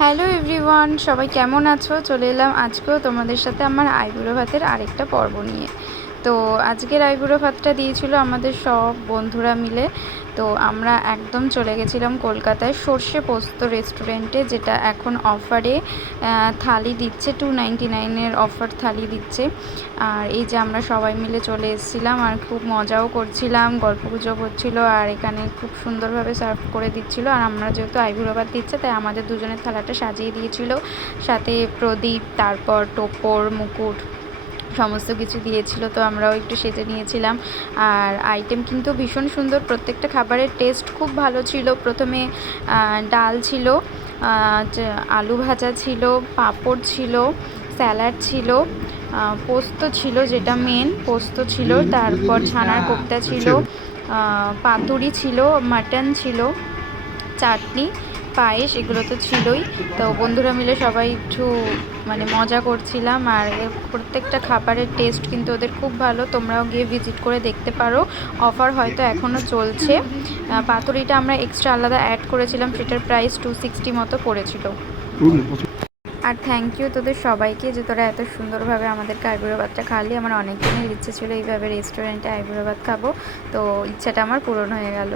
Hello everyone, সবাই কেমন আছো? চলে এলাম আজকেও তোমাদের সাথে আমার আইবুড়ো ভাতের আরেকটা পর্ব নিয়ে। তো আজকের আইবুড়ো ভাতটা দিয়েছিল আমাদের সব বন্ধুরা মিলে। তো আমরা একদম চলে গেছিলাম কলকাতায় সর্ষে পোস্ত রেস্টুরেন্টে, যেটা এখন অফারে থালি দিচ্ছে, 299-এর অফার থালি দিচ্ছে। আর এই যে আমরা সবাই মিলে চলে এসেছিলাম আর খুব মজাও করছিলাম, গল্পগুজব হচ্ছিলো আর এখানে খুব সুন্দরভাবে সার্ভ করে দিচ্ছিল। আর আমরা যেহেতু আইবুড়ো ভাত দিচ্ছে তাই আমাদের দুজনের থালাটা সাজিয়ে দিয়েছিল, সাথে প্রদীপ, তারপর টোপর, মুকুট সমস্ত কিছু দিয়েছিল। তো আমরাও একটু সেজে নিয়েছিলাম। আর আইটেম কিন্তু ভীষণ সুন্দর, প্রত্যেকটা খাবারের টেস্ট খুব ভালো ছিল। প্রথমে ডাল ছিল, আলু ভাজা ছিল, পাঁপড় ছিল, স্যালাড ছিল, পোস্ত ছিল, যেটা মেন পোস্ত ছিল, তারপর ছানার কোপ্তা ছিল, পাতুরি ছিল, মাটন ছিল, চাটনি, পায়েস, এগুলো তো ছিলই। তো বন্ধুরা মিলে সবাই একটু মজা করছিলাম। আর প্রত্যেকটা খাবারের টেস্ট কিন্তু ওদের খুব ভালো, তোমরাও গিয়ে ভিজিট করে দেখতে পারো। অফার হয়তো এখনও চলছে। পাতুরিটা আমরা এক্সট্রা আলাদা অ্যাড করেছিলাম, সেটার প্রাইস 260 মতো পড়েছিল। আর থ্যাংক ইউ তোদের সবাইকে যে তোরা এত সুন্দরভাবে আমাদেরকে আইবুড়ো ভাতটা খাওয়ালি। আমার অনেক দিনের ইচ্ছে ছিল এইভাবে রেস্টুরেন্টে আইবুড়ো ভাত খাবো, তো ইচ্ছাটা আমার পূরণ হয়ে গেল।